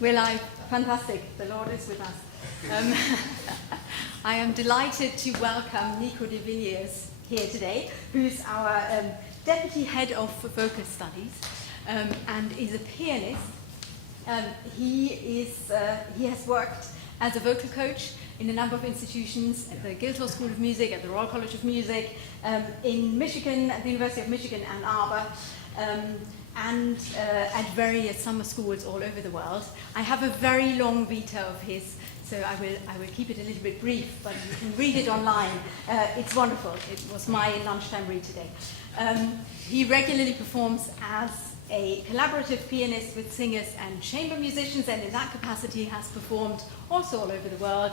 Fantastic. The Lord is with us. I am delighted to welcome Nico de Villiers here today, who's our Deputy Head of Vocal Studies and is a pianist. He has worked as a vocal coach in a number of institutions, at the Guildhall School of Music, at the Royal College of Music, in Michigan, at the University of Michigan, Ann Arbor, and at various summer schools all over the world. I have a very long vita of his, so I will keep it a little bit brief, but you can read it online. It's wonderful. It was my lunchtime read today. He regularly performs as a collaborative pianist with singers and chamber musicians, and in that capacity has performed also all over the world,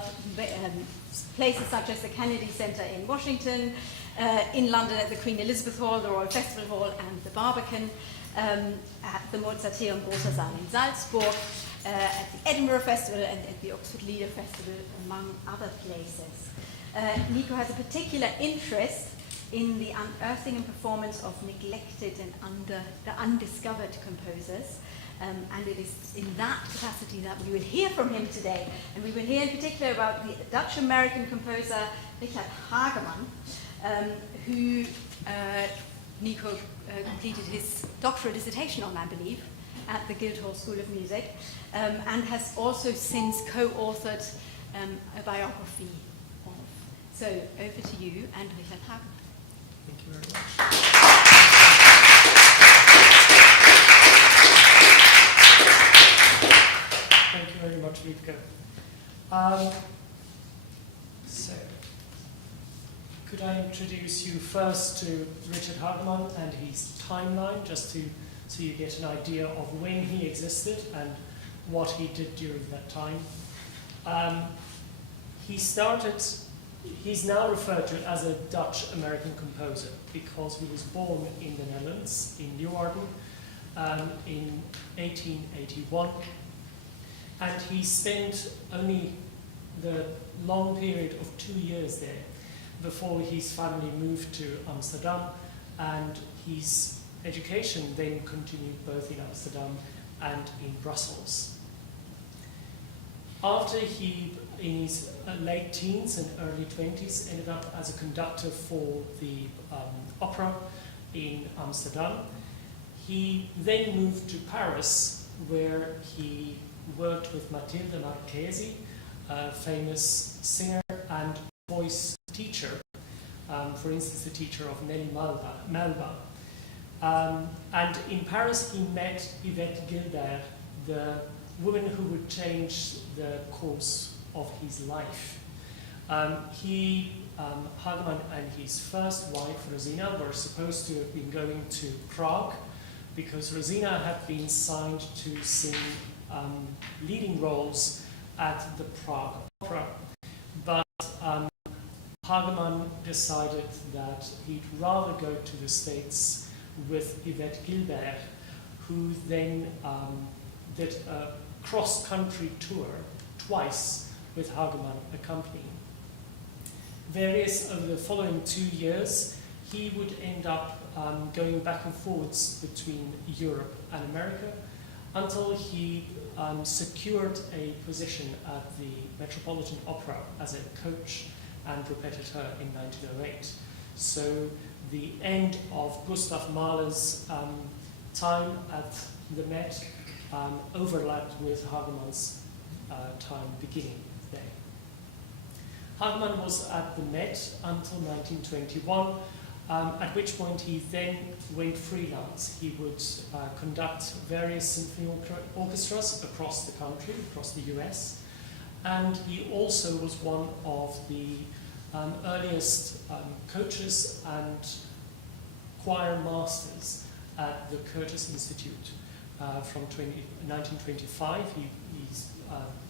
places such as the Kennedy Center in Washington, in London at the Queen Elizabeth Hall, the Royal Festival Hall, and the Barbican, at the Mozarteum Großer Saal in Salzburg, at the Edinburgh Festival, and at the Oxford Lieder Festival, among other places. Nico has a particular interest in the unearthing and performance of neglected and undiscovered composers. And it is in that capacity that we will hear from him today. And we will hear in particular about the Dutch-American composer Richard Hageman, who Nico completed his doctoral dissertation on, I believe, at the Guildhall School of Music, and has also since co-authored a biography of. So over to you and Richard Hageman. Thank you very much. Thank you very much, Wiebke. So, could I introduce you first to Richard Hageman and his timeline, just so you get an idea of when he existed and what he did during that time. He's now referred to as a Dutch-American composer because he was born in the Netherlands, in Leeuwarden, in 1881. And he spent only the long period of 2 years there before his family moved to Amsterdam, and his education then continued both in Amsterdam and in Brussels. After he, in his late teens and early 20s, ended up as a conductor for the opera in Amsterdam, he then moved to Paris, where he worked with Mathilde Marchesi, a famous singer and voice teacher, for instance, the teacher of Nelly Melba. And in Paris, he met Yvette Gilbert, the woman who would change the course of his life. Hageman and his first wife, Rosina, were supposed to have been going to Prague because Rosina had been signed to sing leading roles at the Prague Opera. But Hageman decided that he'd rather go to the States with Yvette Gilbert, who then did a cross-country tour twice with Hageman accompanying. Over the following 2 years, he would end up going back and forwards between Europe and America until he secured a position at the Metropolitan Opera as a coach and repetiteur in 1908. So the end of Gustav Mahler's time at the Met overlapped with Hageman's time beginning there. Hageman was at the Met until 1921, at which point he then went freelance. He would conduct various symphony orchestras across the country, across the US, and he also was one of the earliest coaches and choir masters at the Curtis Institute. From 1925,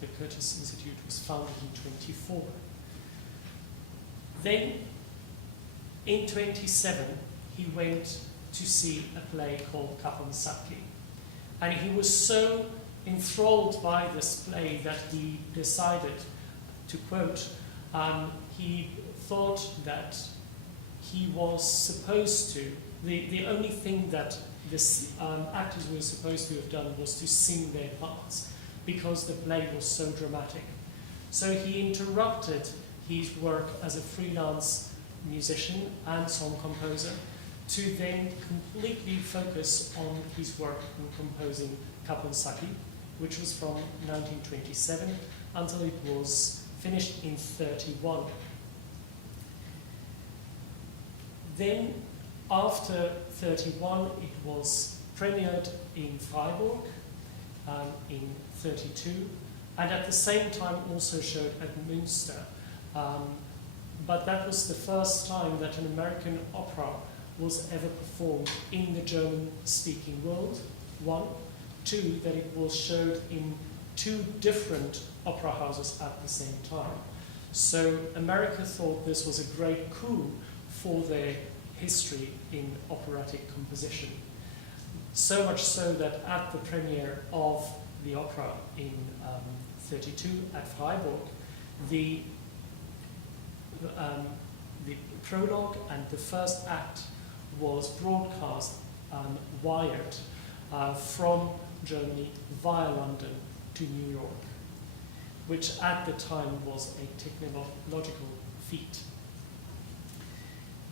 the Curtis Institute was founded in 1924. Then, in 1927, he went to see a play called Kaponsaki. And he was so enthralled by this play that he decided to quote, he thought that he was supposed to, the only thing that actors were supposed to have done was to sing their parts. because the play was so dramatic. So he interrupted his work as a freelance musician and song composer to then completely focus on his work in composing Kaponsaki, which was from 1927 until it was finished in 31. Then, after 31, it was premiered in Freiburg in 32, and at the same time also showed at Münster. But that was the first time that an American opera was ever performed in the German-speaking world, one. Two, that it was showed in two different opera houses at the same time. So America thought this was a great coup for their history in operatic composition. So much so that at the premiere of the opera in 32 at Freiburg, the prologue and the first act was broadcast wired from Germany via London to New York, which at the time was a technological feat.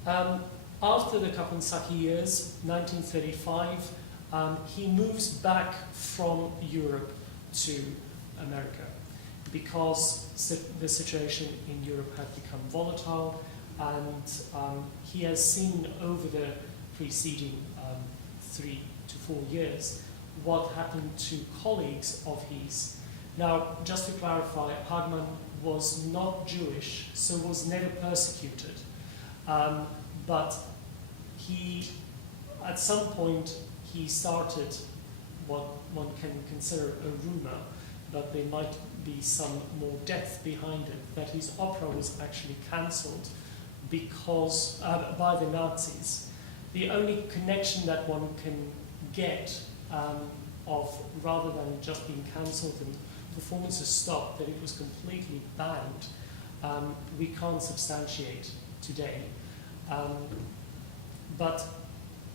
After the Kaponsaki years, 1935, he moves back from Europe to America because the situation in Europe had become volatile, and he has seen over the preceding 3 to 4 years what happened to colleagues of his. Now, just to clarify, Hageman was not Jewish, so was never persecuted. But he, at some point, he started what one can consider a rumor, but there might be some more depth behind it, that his opera was actually cancelled because by the Nazis. The only connection that one can get of, rather than just being cancelled and performances stopped, that it was completely banned, we can't substantiate today. But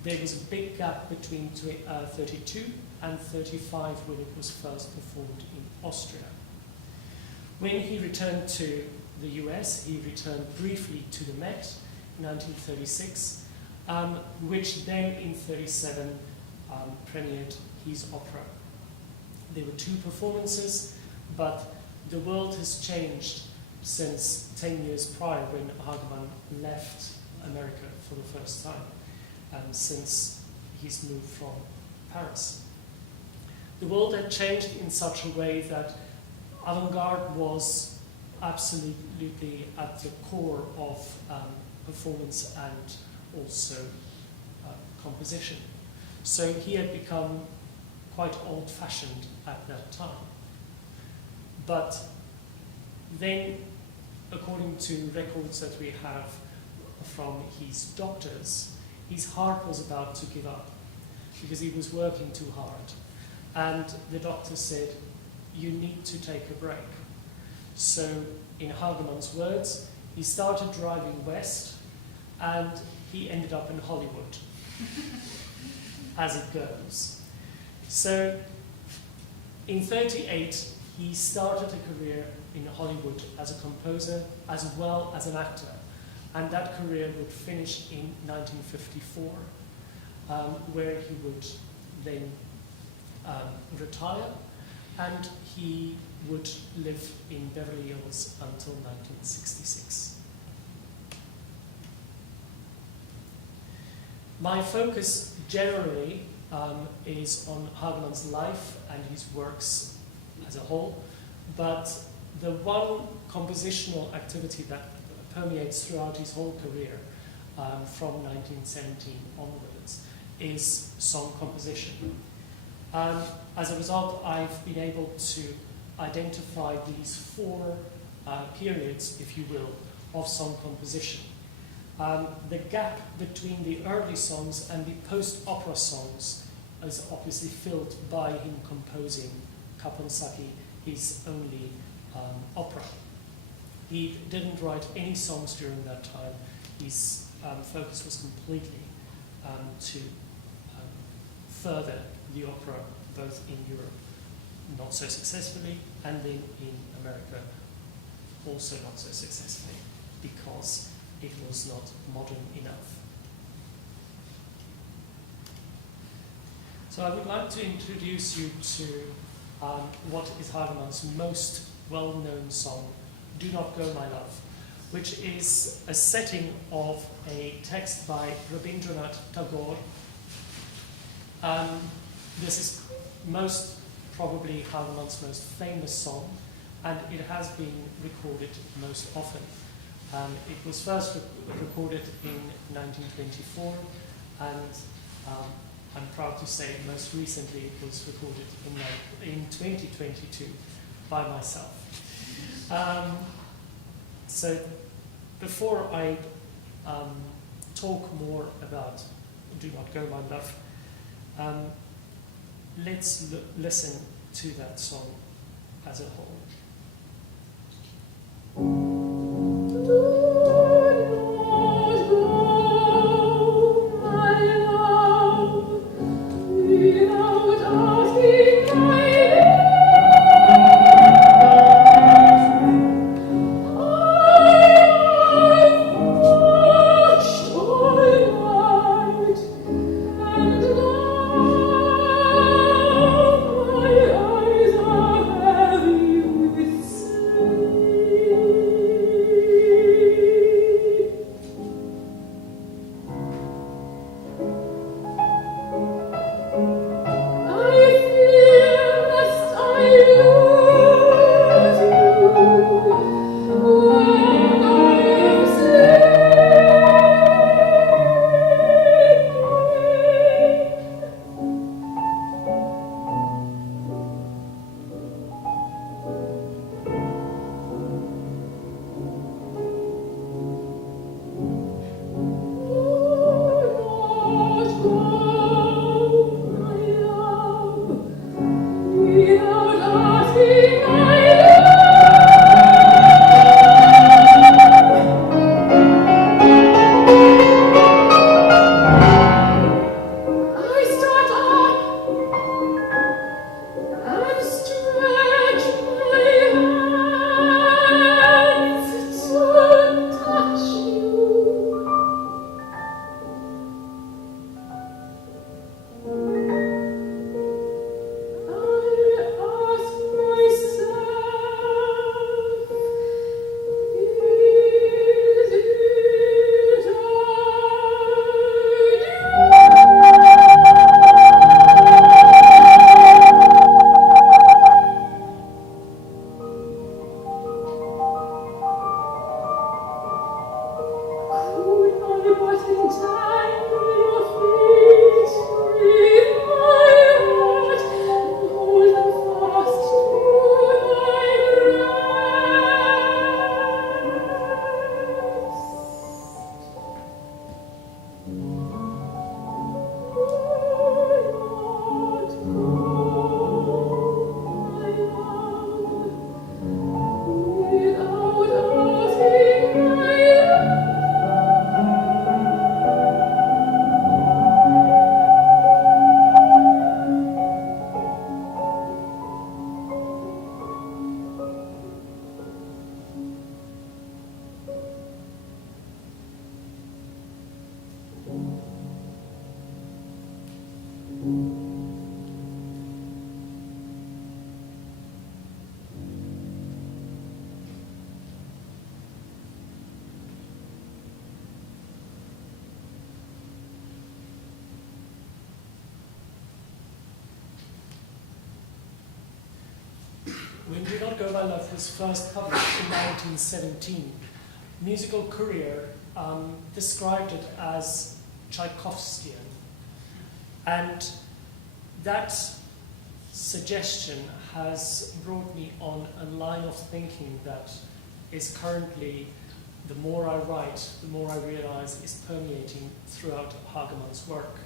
there was a big gap between 32 and 35 when it was first performed in Austria. When he returned to the US, he returned briefly to the Met in 1936, which then in 37 premiered his opera. There were 2 performances, but the world has changed since 10 years prior when Hageman left America for the first time, since he's moved from Paris. The world had changed in such a way that avant-garde was absolutely at the core of performance and also composition. So he had become quite old-fashioned at that time. But then, according to records that we have from his doctors, his heart was about to give up because he was working too hard. And the doctor said, "You need to take a break." So, in Hageman's words, he started driving west and he ended up in Hollywood, as it goes. So, in 38, he started a career in Hollywood as a composer as well as an actor. And that career would finish in 1954, where he would then retire, and he would live in Beverly Hills until 1966. My focus generally is on Hageman's life and his works as a whole, but the one compositional activity that permeates throughout his whole career from 1917 onwards is song composition. As a result, I've been able to identify these 4 periods, if you will, of song composition. The gap between the early songs and the post-opera songs is obviously filled by him composing Kaponsaki, his only opera. He didn't write any songs during that time. His focus was completely to further the opera both in Europe not so successfully, and then in America also not so successfully, because it was not modern enough. So I would like to introduce you to what is Hageman's most well-known song, Do Not Go My Love, which is a setting of a text by Rabindranath Tagore. This is most probably Hageman's most famous song, and it has been recorded most often. It was first recorded in 1924, and I'm proud to say most recently it was recorded in 2022 by myself. So before I talk more about Do Not Go My Love, let's listen to that song as a whole. When Do Not Go My Love was first published in 1917, Musical Courier described it as Tchaikovskian. And that suggestion has brought me on a line of thinking that is currently, the more I write, the more I realize is permeating throughout Hageman's work.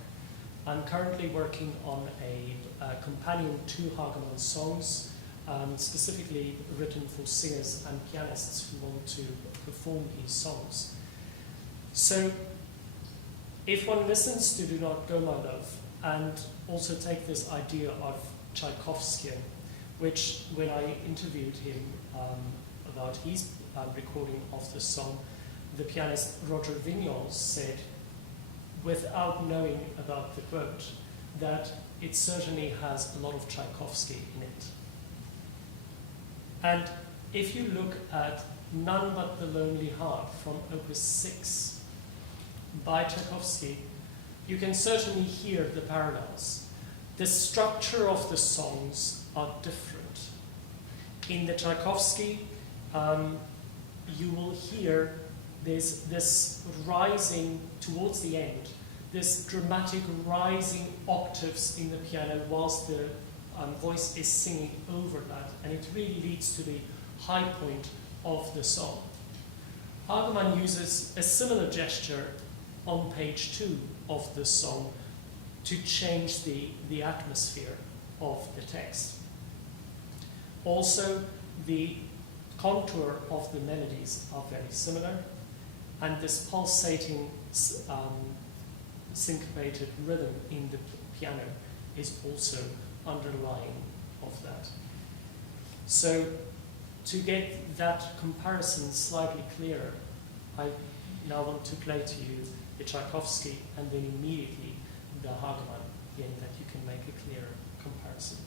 I'm currently working on a companion to Hageman's songs, specifically written for singers and pianists who want to perform his songs. So if one listens to Do Not Go My Love and also take this idea of Tchaikovskian, which, when I interviewed him about his recording of the song, the pianist Roger Villiers said, without knowing about the quote, that it certainly has a lot of Tchaikovsky in it. And if you look at None But the Lonely Heart from Opus 6 by Tchaikovsky, you can certainly hear the parallels. The structure of the songs are different. In the Tchaikovsky, you will hear this rising towards the end, this dramatic rising octaves in the piano whilst the voice is singing over that, and it really leads to the high point of the song. Hageman uses a similar gesture on page 2 of the song to change the atmosphere of the text. Also, the contour of the melodies are very similar, and this pulsating syncopated rhythm in the piano is also underlying of that. So, to get that comparison slightly clearer, I now want to play to you the Tchaikovsky and then immediately the Hageman, again, that you can make a clearer comparison.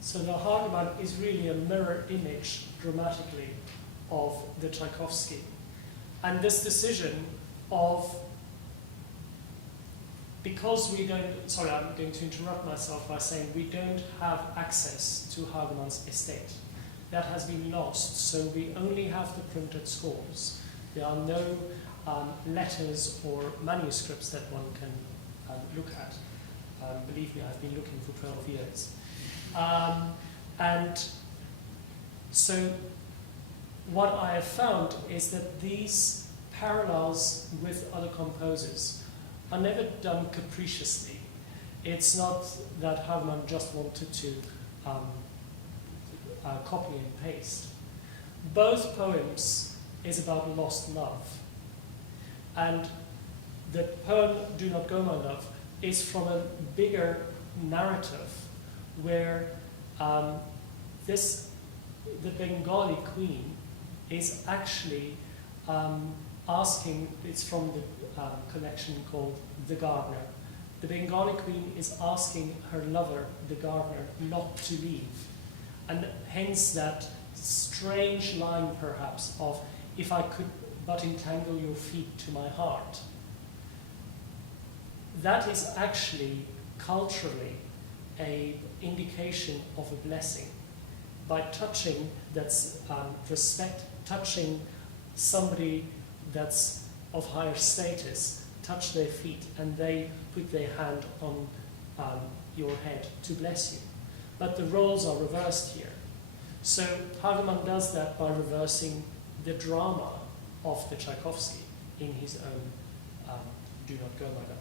So the Hageman is really a mirror image, dramatically, of the Tchaikovsky. And this decision of, because we don't, sorry, I'm going to interrupt myself by saying we don't have access to Hageman's estate. that has been lost, so we only have the printed scores. There are no letters or manuscripts that one can look at. Believe me, I've been looking for 12 years. And so what I have found is that these parallels with other composers are never done capriciously. It's not that Hageman just wanted to copy and paste. Both poems is about lost love. And the poem Do Not Go My Love is from a bigger narrative where the Bengali queen is actually asking, it's from the collection called The Gardener. The Bengali queen is asking her lover, the gardener, not to leave. And hence that strange line, perhaps, of, if I could but entangle your feet to my heart. That is actually, culturally, an indication of a blessing. By touching, that's respect, touching somebody that's of higher status, touch their feet, and they put their hand on your head to bless you. But the roles are reversed here. So Hageman does that by reversing the drama of the Tchaikovsky in his own Do Not Go My Love.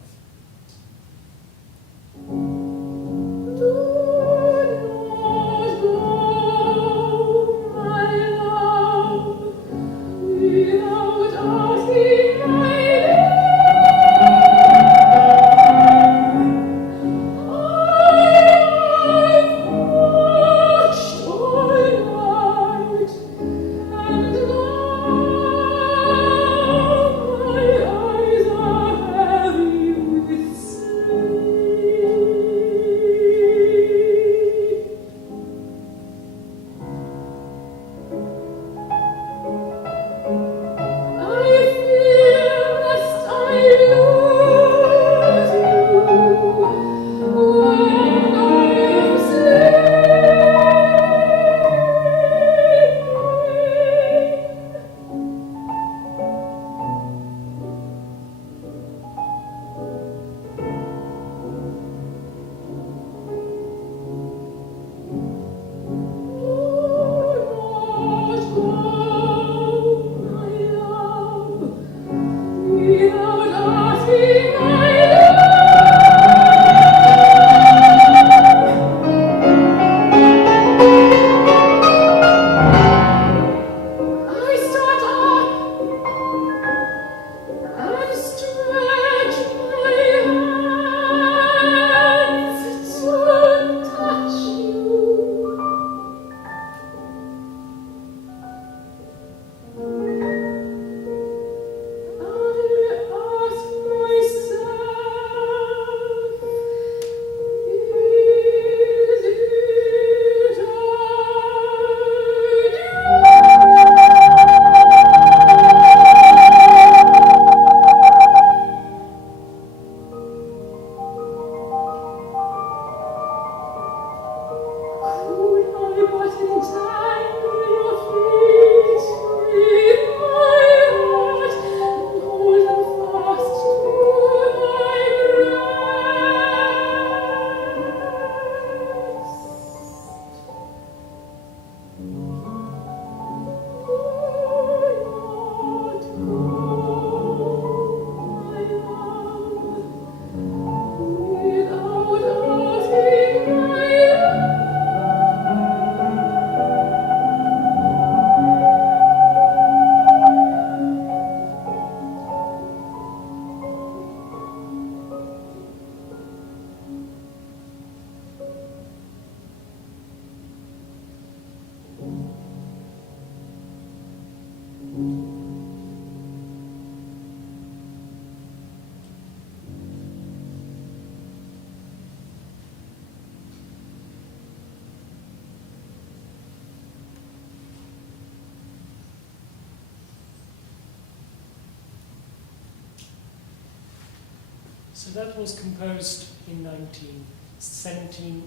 So that was composed in 1917,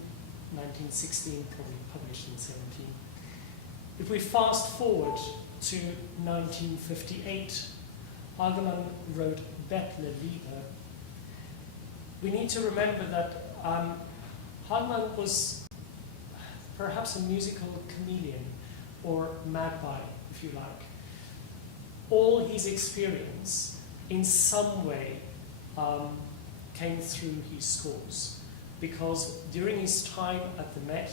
1916, probably published in 17. If we fast forward to 1958, Hageman wrote Bettle Liebe. We need to remember that Hageman was perhaps a musical chameleon, or magpie, if you like. All his experience, in some way, came through his scores, because during his time at the Met,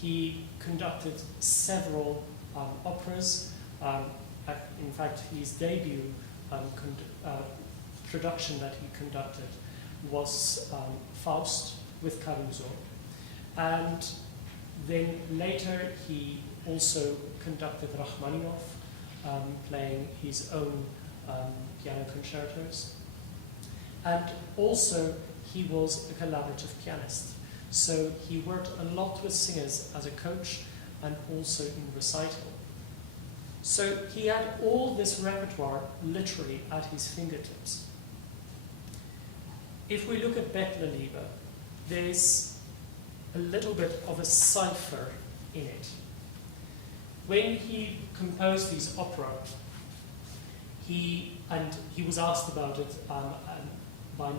he conducted several operas. In fact, his debut production that he conducted was Faust with Caruso. And then later he also conducted Rachmaninoff, playing his own piano concertos. And also he was a collaborative pianist. So he worked a lot with singers as a coach and also in recital. So he had all this repertoire literally at his fingertips. If we look at Bettle Liebe, there's a little bit of a cipher in it. When he composed his opera, he was asked about it by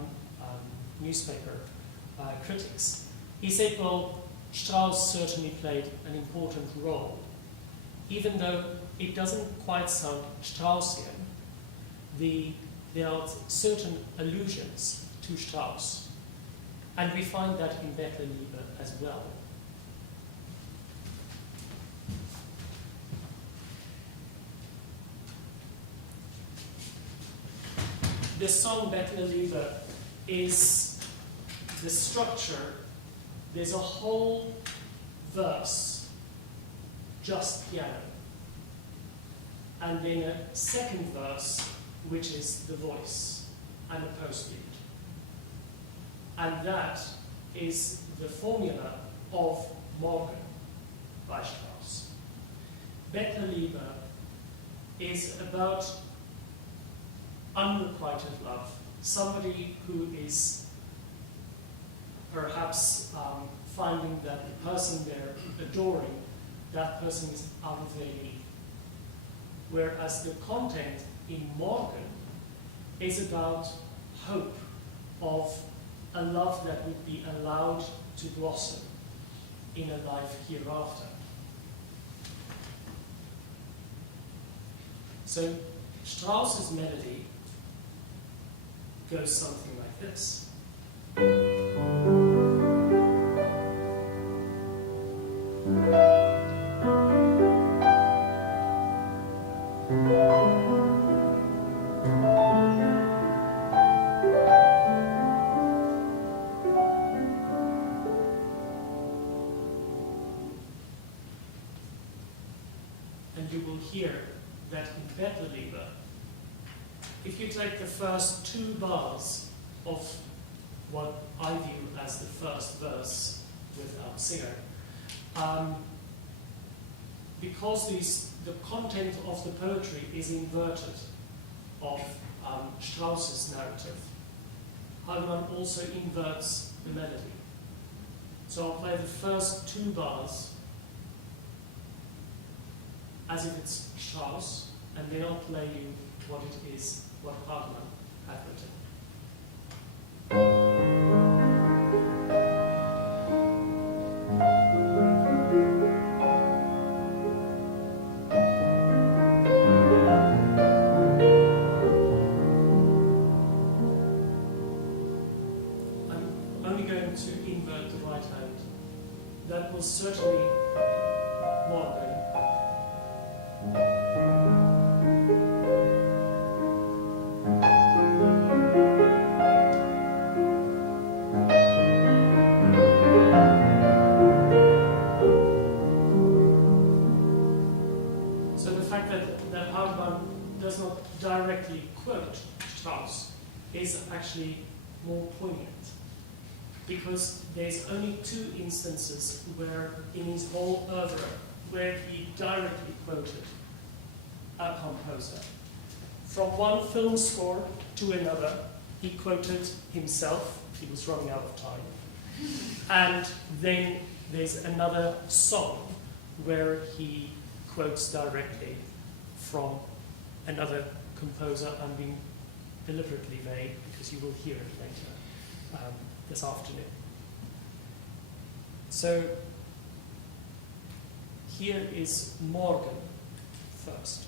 newspaper critics. He said, well, Strauss certainly played an important role, even though it doesn't quite sound Straussian. There are certain allusions to Strauss, and we find that in Bettle Liebe as well. The song Bettle Liebe is the structure. There's a whole verse, just piano, and then a second verse, which is the voice and a postbeat. And that is the formula of Morgen by Strauss. Bettle Liebe is about unrequited love, somebody who is perhaps finding that the person they're adoring, that person is out of their league. Whereas the content in Morgen is about hope of a love that would be allowed to blossom in a life hereafter. So Strauss's melody goes something like this. And you will hear that in Bettle Liebe, if you take the first two bars of what I view as the first verse with our singer, because the content of the poetry is inverted of Strauss's narrative, Hageman also inverts the melody. So I'll play the first two bars as if it's Strauss, and then I'll play you what it is, what Hageman had written. I'm only going to invert the right hand. That will certainly Morgen. So the fact that Hageman does not directly quote Strauss is actually more poignant, because there's only two instances where in his whole oeuvre where he directly quoted a composer. From one film score to another, he quoted himself. He was running out of time. And then there's another song where he quotes directly from another composer. I'm being deliberately vague because you will hear it later this afternoon. So here is Morgan first.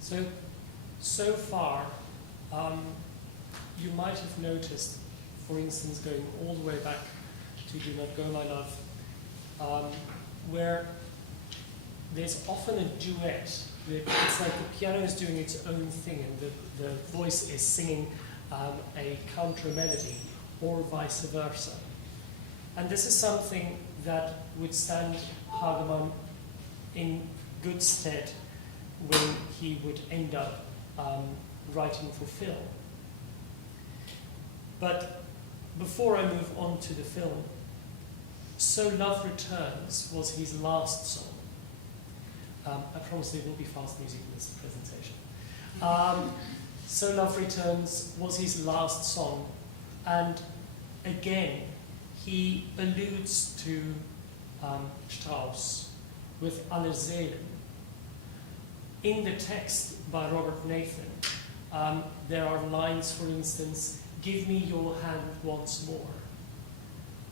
So far, you might have noticed, for instance, going all the way back to Do Not Go, My Love, where there's often a duet. It's like the piano is doing its own thing and the voice is singing a counter melody, or vice versa. And this is something that would stand Hageman in good stead when he would end up writing for film. But before I move on to the film, So Love Returns was his last song. I promise there will be fast music in this presentation. So Love Returns was his last song, and again, he alludes to Strauss with Aller Seelen. In the text by Robert Nathan, there are lines, for instance, "Give me your hand once more,"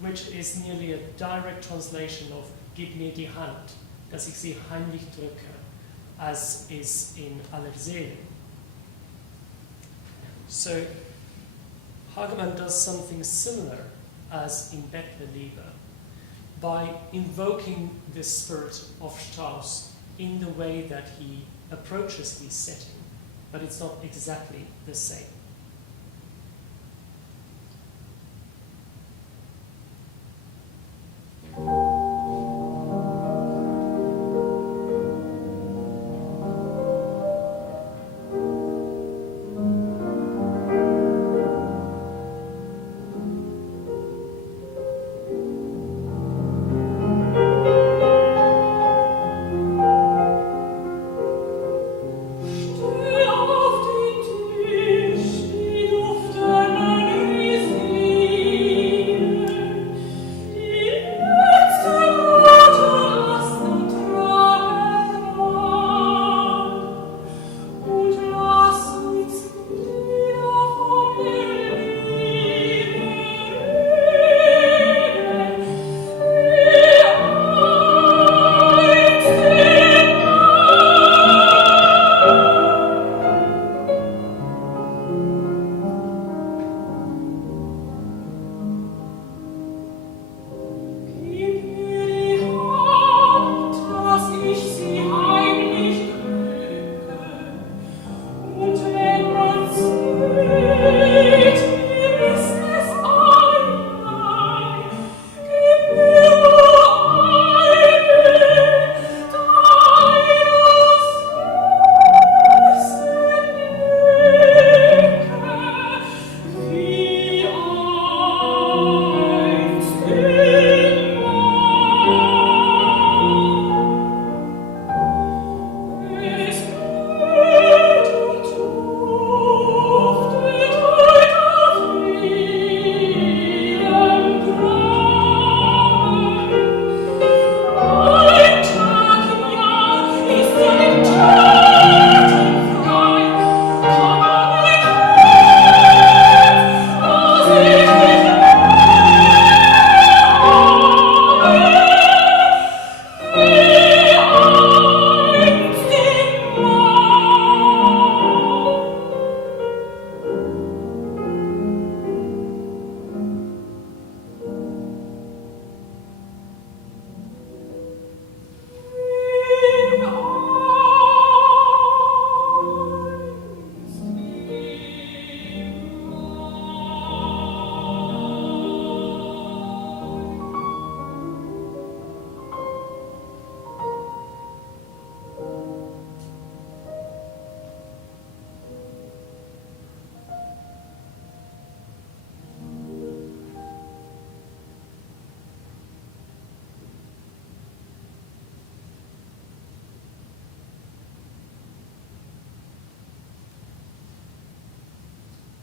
which is nearly a direct translation of "Gib mir die Hand, dass ich sie heimlich drücke," as is in Aller Seelen. So Hageman does something similar as in Bettler Liebe by invoking the spirit of Strauss in the way that he approaches his setting, but it's not exactly the same.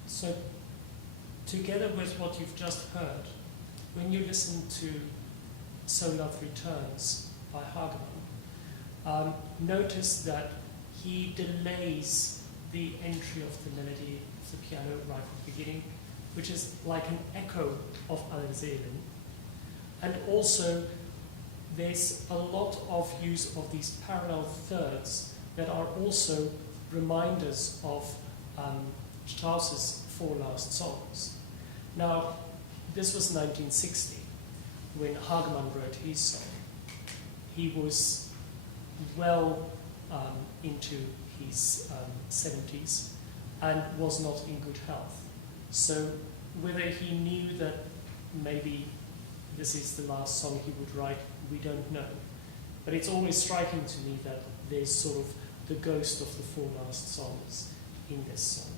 So, together with what you've just heard, when you listen to So Love Returns by Hageman, notice that he delays the entry of the melody of the piano right at the beginning, which is like an echo of Aller Seelen. And also, there's a lot of use of these parallel thirds that are also reminders of Strauss's four last songs. Now, this was 1960 when Hageman wrote his song. He was well into his 70s and was not in good health. So whether he knew that maybe this is the last song he would write, we don't know. But it's always striking to me that there's sort of the ghost of the four last songs in this song.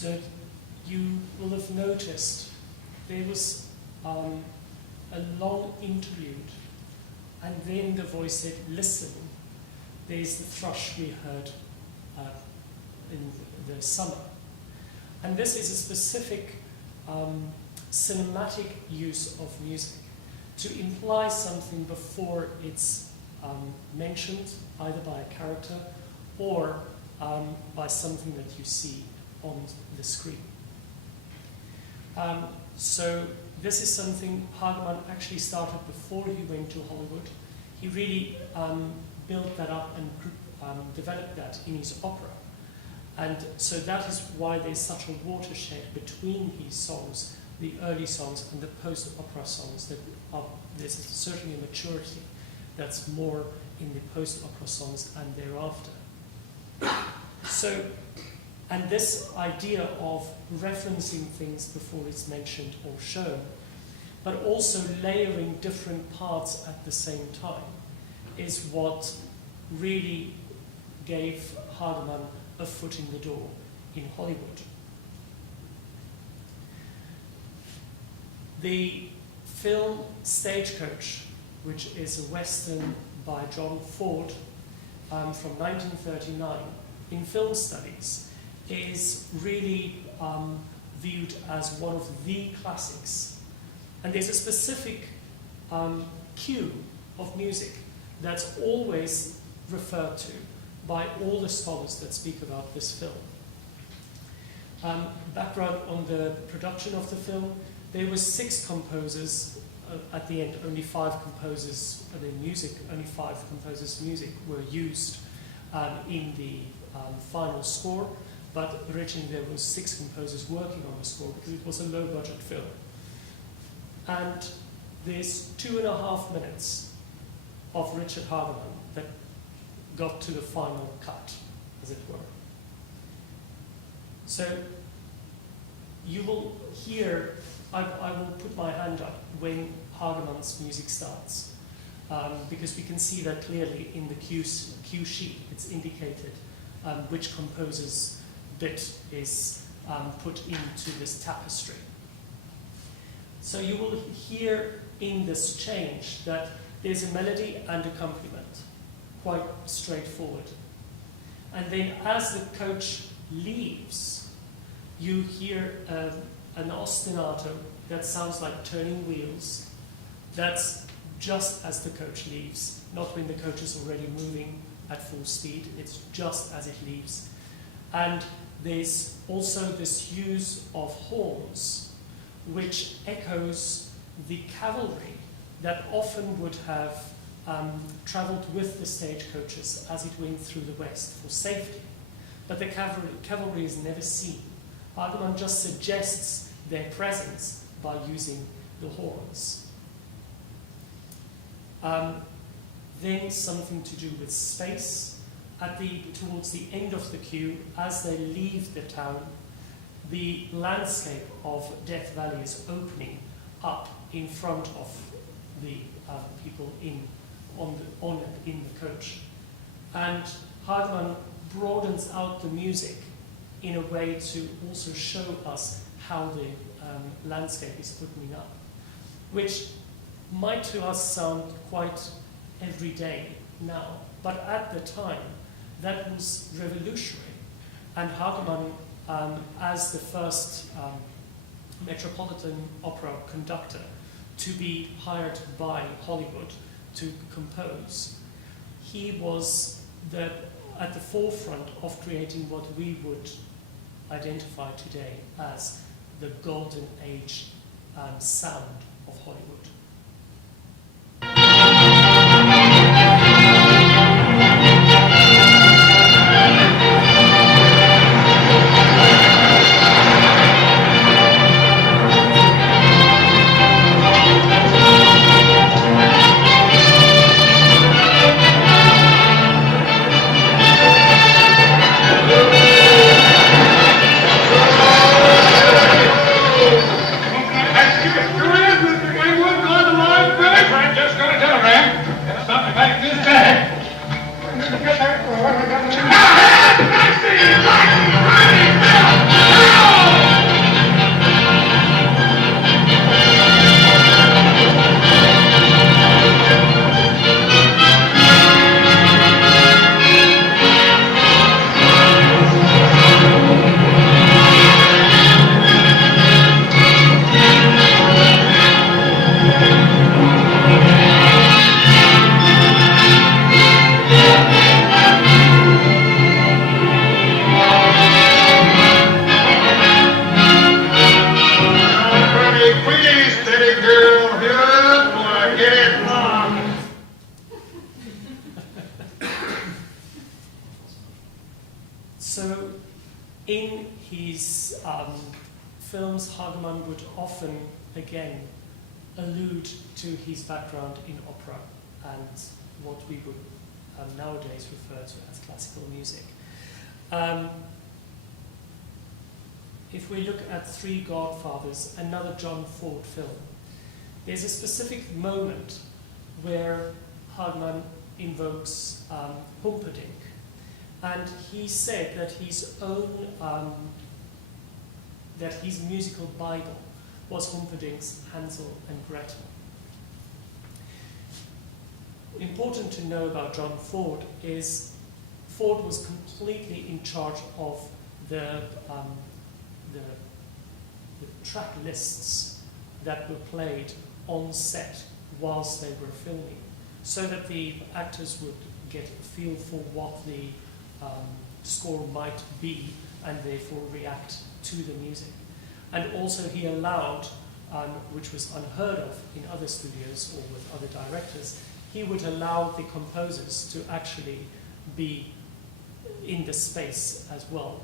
So you will have noticed there was a long interlude, and then the voice said, "Listen." There's the thrush we heard in the summer. And this is a specific cinematic use of music to imply something before it's mentioned, either by a character or by something that you see on the screen. So this is something Hageman actually started before he went to Hollywood. He really built that up and developed that in his opera. And so that is why there's such a watershed between his songs, the early songs and the post-opera songs. There's certainly a maturity that's more in the post-opera songs and thereafter. So, and this idea of referencing things before it's mentioned or shown, but also layering different parts at the same time, is what really gave Hageman a foot in the door in Hollywood. The film Stagecoach, which is a Western by John Ford from 1939, in film studies, is really viewed as one of the classics. And there's a specific cue of music that's always referred to by all the scholars that speak about this film. Background on the production of the film: there were 6 composers. At the end, only 5 composers, only 5 composers' music were used in the final score. But originally there were 6 composers working on the score because it was a low-budget film. And there's 2.5 minutes of Richard Hageman that got to the final cut, as it were. So you will hear, I will put my hand up when Hageman's music starts, because we can see that clearly in the cue sheet. It's indicated which composer's bit is put into this tapestry. So you will hear in this change that there's a melody and accompaniment, quite straightforward. And then as the coach leaves, you hear an ostinato that sounds like turning wheels. That's just as the coach leaves, not when the coach is already moving at full speed. It's just as it leaves. And there's also this use of horns, which echoes the cavalry that often would have traveled with the stagecoaches as it went through the West for safety. But the cavalry is never seen. Hageman just suggests their presence by using the horns. Then something to do with space. Towards the end of the cue, as they leave the town, the landscape of Death Valley is opening up in front of the people in the coach. And Hageman broadens out the music in a way to also show us how the landscape is opening up, which might to us sound quite everyday now, but at the time that was revolutionary. And Hageman, as the first Metropolitan Opera conductor to be hired by Hollywood to compose, he was at the forefront of creating what we would identify today as the golden age sound of Hollywood. Go ahead, Mr. Gangwood, go films, Hageman would often, again, allude to his background in opera and what we would nowadays refer to as classical music. If we look at Three Godfathers, another John Ford film, there's a specific moment where Hageman invokes Humperdinck, and he said that his musical Bible was Humperdinck's Hansel and Gretel. Important to know about John Ford is Ford was completely in charge of the track lists that were played on set whilst they were filming, so that the actors would get a feel for what the score might be and therefore react to the music. And also he allowed, which was unheard of in other studios or with other directors, he would allow the composers to actually be in the space as well,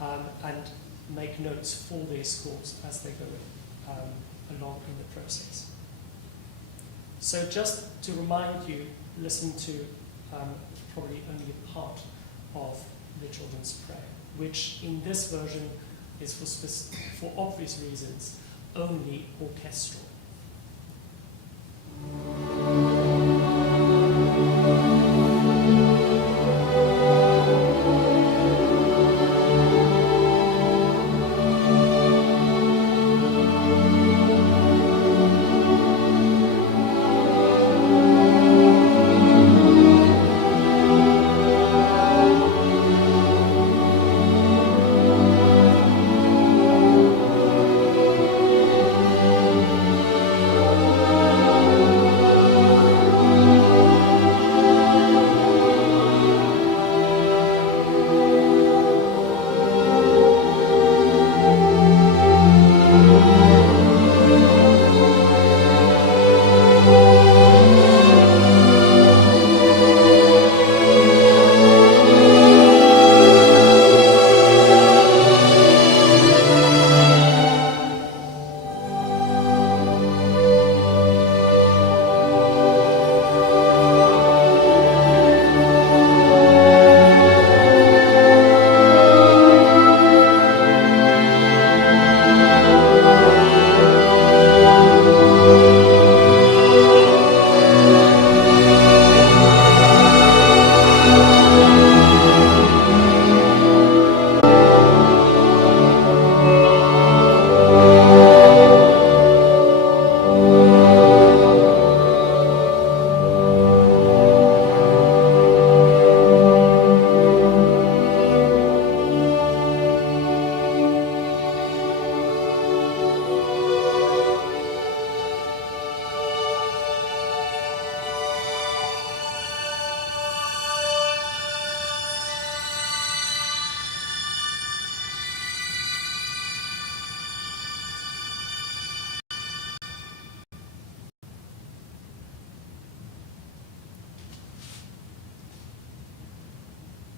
and make notes for their scores as they go along in the process. So just to remind you, listen to probably only a part of the Children's Prayer, which in this version is for obvious reasons only orchestral.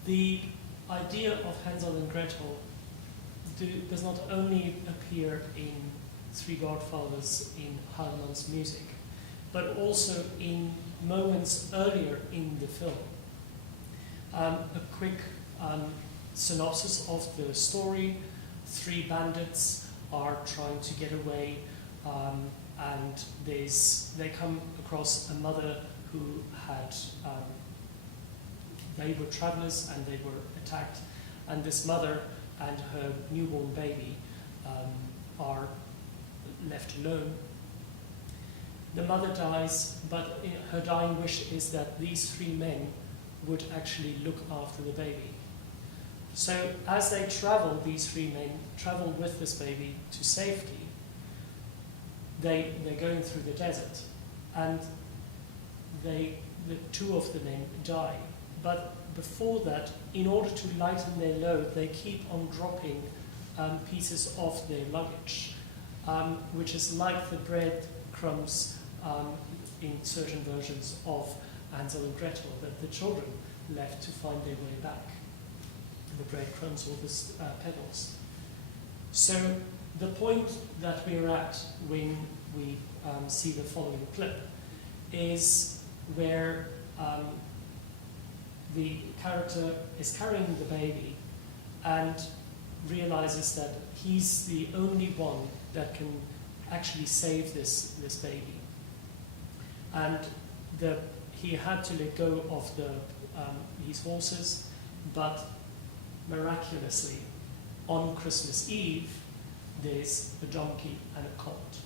The idea of Hansel and Gretel does not only appear in Three Godfathers in Hageman's music, but also in moments earlier in the film. A quick synopsis of the story: three bandits are trying to get away, and they come across a mother who had they were travelers and they were attacked, and this mother and her newborn baby are left alone. The mother dies, but her dying wish is that these three men would actually look after the baby. So as they travel, these three men travel with this baby to safety. They're going through the desert, and the two of the men die. But before that, in order to lighten their load, they keep on dropping pieces of their luggage, which is like the breadcrumbs in certain versions of Hansel and Gretel that the children left to find their way back, the breadcrumbs or the petals. So the point that we're at when we see the following clip is where the character is carrying the baby and realizes that he's the only one that can actually save this baby. And he had to let go of his horses, but miraculously, on Christmas Eve, there's a donkey and a colt.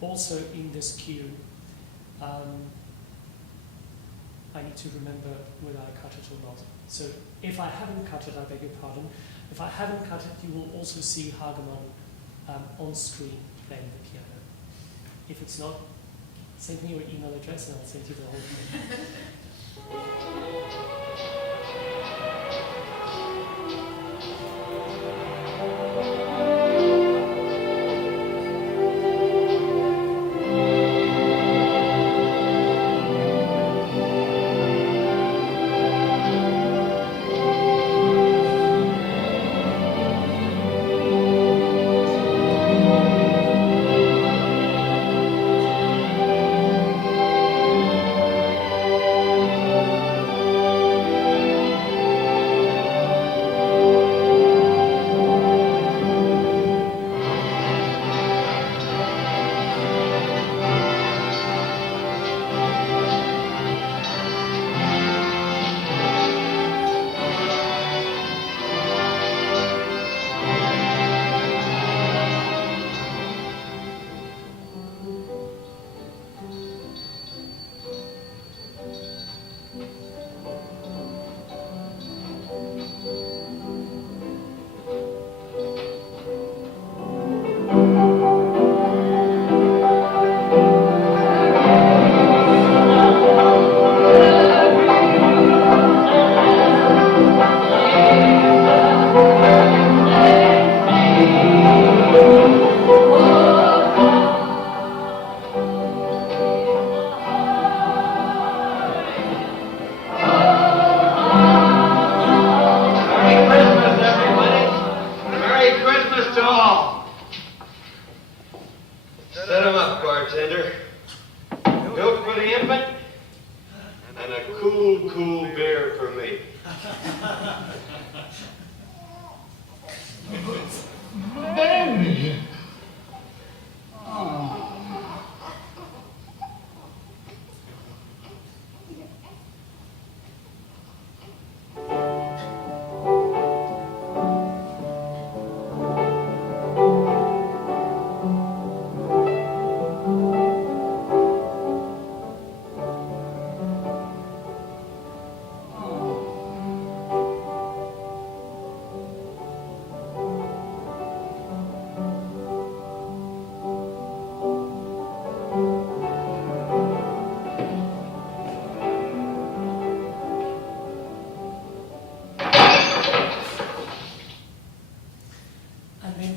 Also in this cue, I need to remember whether I cut it or not. So if I haven't cut it, I beg your pardon. If I haven't cut it, you will also see Hageman on screen playing the piano. If it's not, send me your email address and I'll send you the whole thing.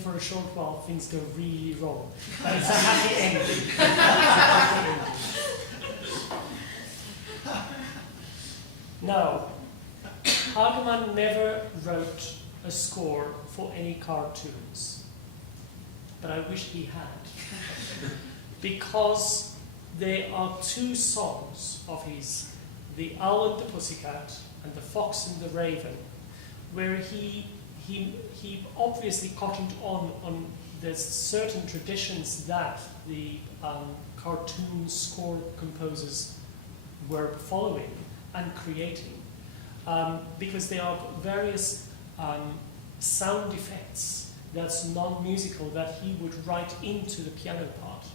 For a short while, things go really wrong. But it's a happy ending. Now, Hageman never wrote a score for any cartoons, but I wish he had. Because there are two songs of his, The Owl and the Pussycat and The Fox and the Raven, where he obviously cottoned on the certain traditions that the cartoon score composers were following and creating, because there are various sound effects that's non-musical that he would write into the piano part.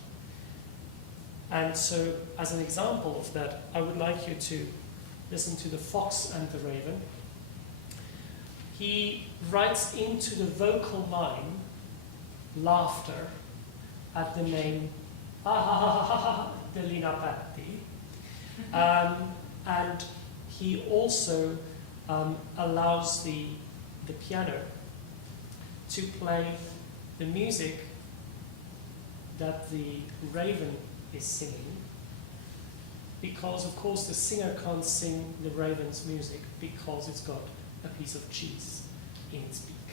And so, as an example of that, I would like you to listen to The Fox and the Raven. He writes into the vocal line laughter at the name Delina Patti. And he also allows the piano to play the music that the raven is singing, because of course the singer can't sing the raven's music because it's got a piece of cheese in its beak.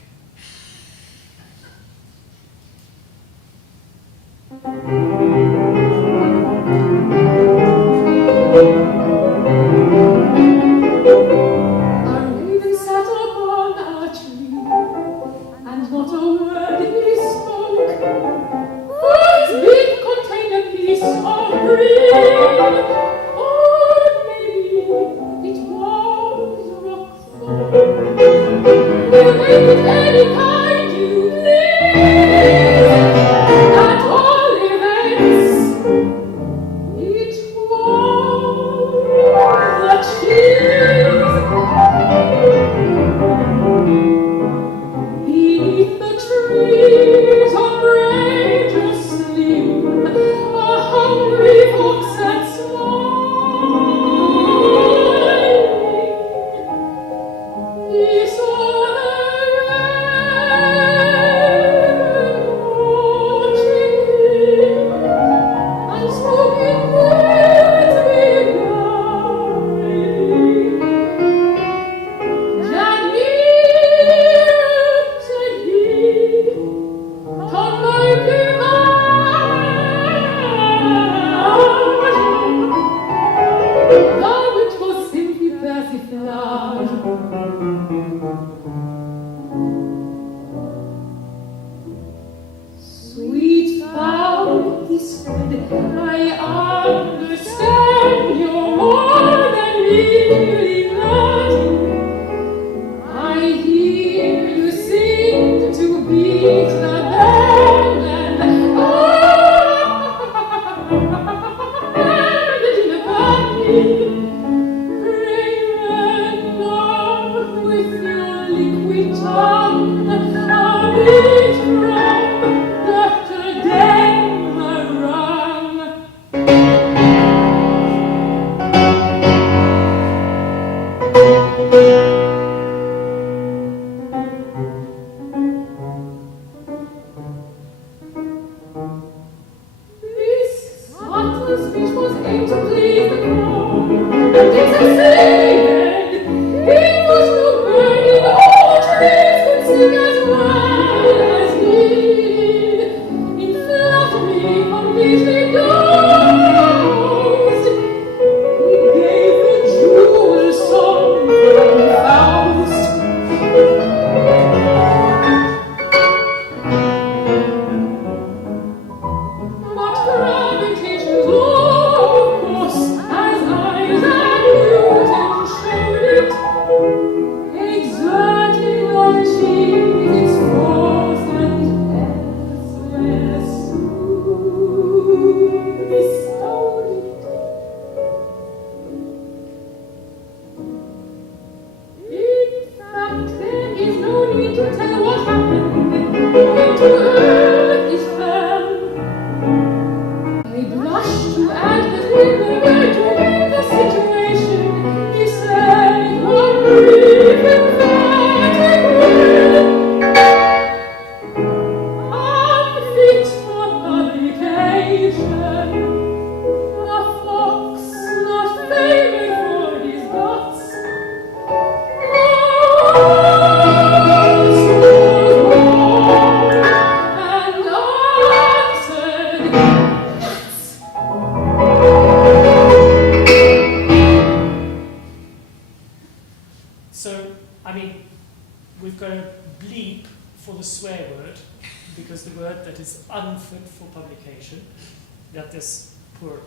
That this poor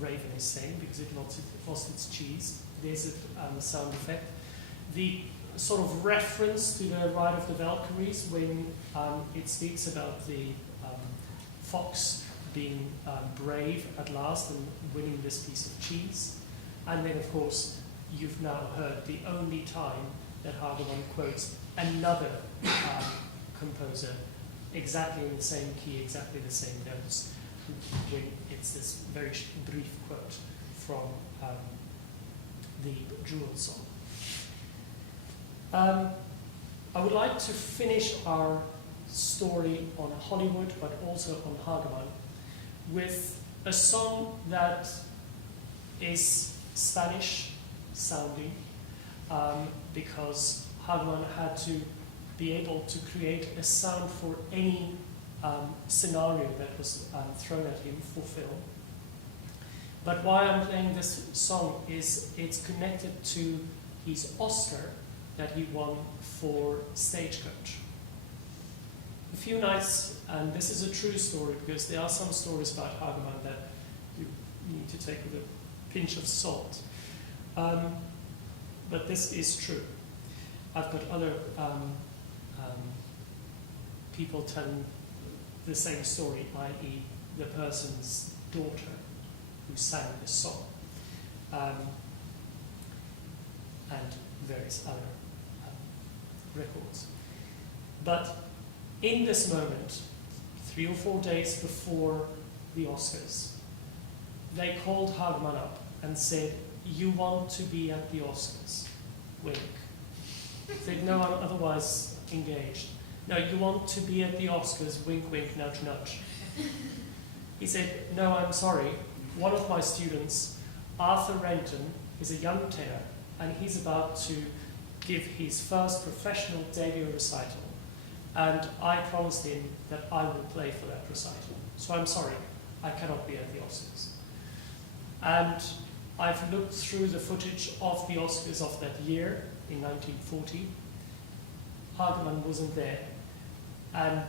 raven is saying because it lost its cheese. There's a sound effect. The sort of reference to the Ride of the Valkyries when it speaks about the fox being brave at last and winning this piece of cheese. And then, of course, you've now heard the only time that Hageman quotes another composer exactly in the same key, exactly the same notes, when it's this very brief quote from the Jewel song. I would like to finish our story on Hollywood, but also on Hageman, with a song that is Spanish sounding, because Hageman had to be able to create a sound for any scenario that was thrown at him for film. But why I'm playing this song is it's connected to his Oscar that he won for Stagecoach. A few nights, and this is a true story because there are some stories about Hageman that you need to take with a pinch of salt. But this is true. I've got other people telling the same story, i.e. the person's daughter who sang the song, and various other records. But in this moment, 3 or 4 days before the Oscars, they called Hageman up and said, "You want to be at the Oscars?" Wink. Said, "No, I'm otherwise engaged." "No, you want to be at the Oscars?" Wink, wink, nudge, nudge. He said, "No, I'm sorry. One of my students, Arthur Renton, is a young tenor, and he's about to give his first professional debut recital. And I promised him that I will play for that recital. So I'm sorry, I cannot be at the Oscars." And I've looked through the footage of the Oscars of that year, in 1940. Hageman wasn't there. And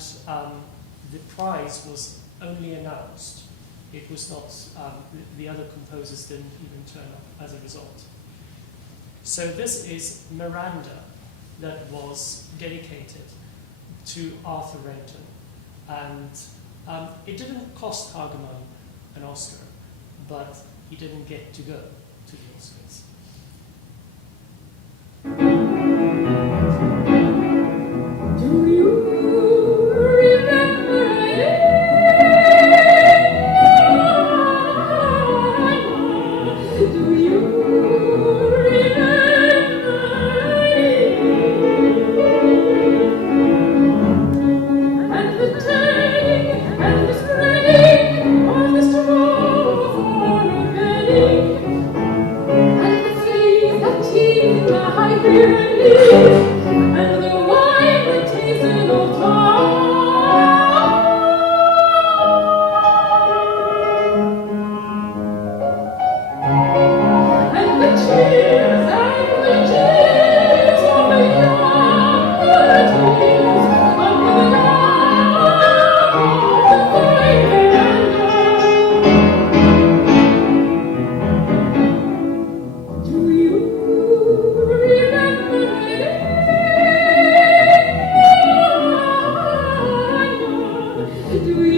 the prize was only announced. It was not, the other composers didn't even turn up as a result. So this is Miranda that was dedicated to Arthur Renton. And it didn't cost Hageman an Oscar, but he didn't get to go to the Oscars. Do you remember it? Do you and the wine that tasted of and the cheers of the young Do you remember Do you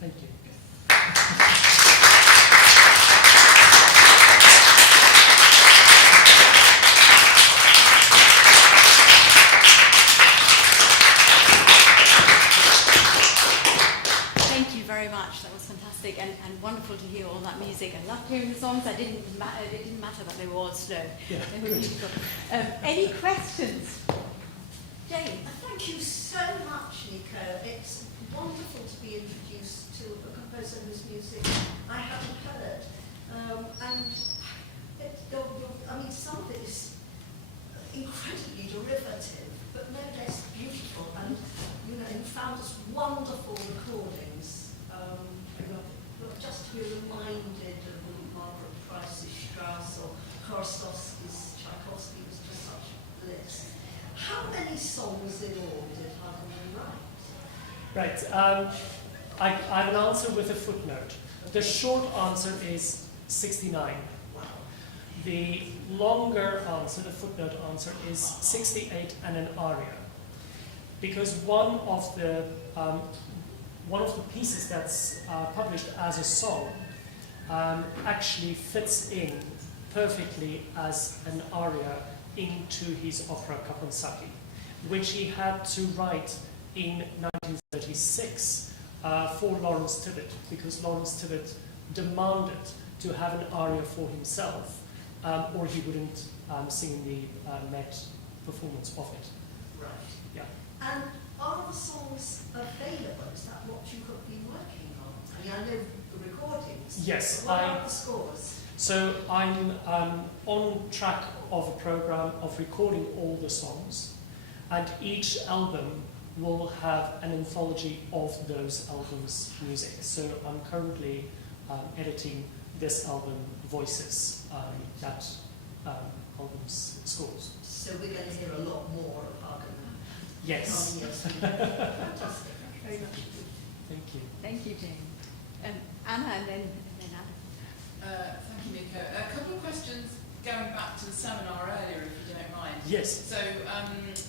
Thank you. Thank you very much. That was fantastic and wonderful to hear all that music. I loved hearing the songs. It didn't matter that they were all slow. Yeah. They were beautiful. Any questions? Jane? Thank you so much, Nico. It's wonderful to be introduced to a composer whose music I haven't heard. And your I mean, some of it is incredibly derivative, but no less beautiful. And, you know, you found us wonderful recordings. Just to be reminded of Margaret Price's Strauss or Korostovsky's Tchaikovsky was just such bliss. How many songs in all did Hageman write? Right. I have an answer with a footnote. The short answer is 69. Wow. The longer answer, the footnote answer, is 68 and an aria. Because one of the pieces that's published as a song actually fits in perfectly as an aria into his opera Kaponsaki, which he had to write in 1936 for Lawrence Tibbett, because Lawrence Tibbett demanded to have an aria for himself, or he wouldn't sing the Met performance of it. Right. Yeah. And are the songs available? Is that what you have been working on? I mean, I know the recordings. Yes. But what about the scores? So I'm on track of a program of recording all the songs, and each album will have an anthology of those albums' music. So I'm currently editing this album, Voices, that album's scores. So we're going to hear a lot more of Hageman. Yes. Yes. Fantastic. Thank you very much. Thank you. Thank you, Jane. Anna, and then Anna. Thank you, Nico. A couple of questions going back to the seminar earlier, if you don't mind. Yes. So